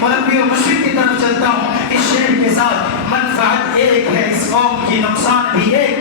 مربی و مشرق کی طرف چلتا ہوں اس شعر کے ساتھ. منفعت ایک ہے اس قوم کی نقصان بھی ایک,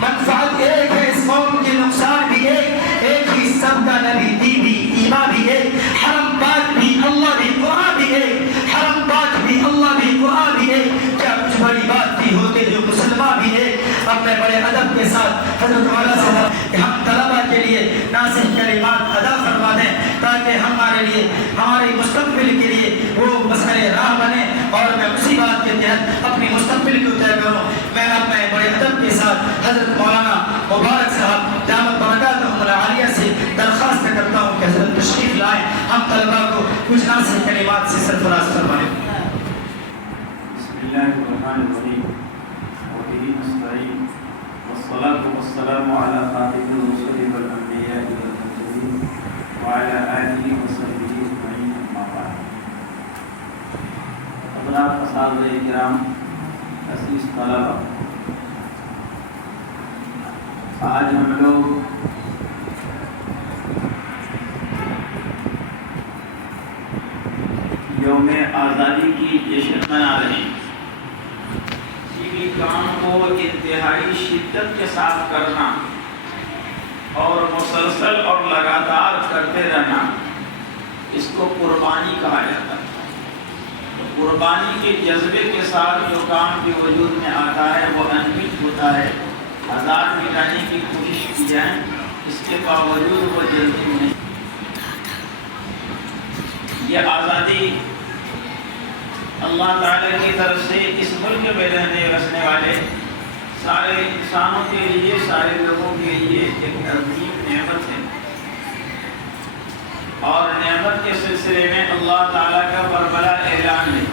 منفعت ایک ہے اس قوم کی نقصان بھی ایک ہی سب کا نبی دی بھی ایمان بھی ایک, حرم پاک بھی اللہ بھی قرآن بھی ایک, حرم پاک بھی اللہ بھی قرآن بھی ایک. کیا کچھ بڑی بات تھی ہوتے جو مسلمان بھی ایک. اب میں بڑے ادب کے ساتھ حضرت والا سے کہ ہم طلبہ کے لیے ناصح کلمات ادا فرما دیں تاکہ ہمارے لیے ہمارے مستقبل کے لیے وہ مسئلہ راہ بنے اور میں اسی بات کے تحت اپنی مستقبل کو طے کروں. میں اب میں بڑے ادب کے ساتھ حضرت مولانا مبارک صاحب دامت برکاتہم العالیہ سے درخواست کرتا ہوں کہ حضرت تشریف لائیں, ہم طلبہ کو کچھ ناصح کلمات سے سرفراز فرمائیں. بسم اللہ الرحمن الرحیم وبه نستعین والصلاة والسلام على خاتم الرسل والانبیاء والمرسلین وعلى آلہ وصحبہ اجمعین اما بعد. حضرات اساتذہ کرام, عزیز طلبہ, آج ہم لوگ یوم آزادی کی جشن منا رہے ہیں. کسی کام کو انتہائی شدت کے ساتھ کرنا اور مسلسل اور لگاتار کرتے رہنا, اس کو قربانی کہا جاتا ہے. قربانی کے جذبے کے ساتھ جو کام بھی وجود میں آتا ہے وہ انمٹ ہوتا ہے. آزاد مٹانے کی کوشش کی جائے, اس کے باوجود وہ جلدی نہیں. یہ آزادی اللہ تعالیٰ کی طرف سے اس ملک میں رہنے والے سارے انسانوں کے لیے, سارے لوگوں کے لیے ایک عظیم نعمت ہے. اور نعمت کے سلسلے میں اللہ تعالیٰ کا بربلا اعلان ہے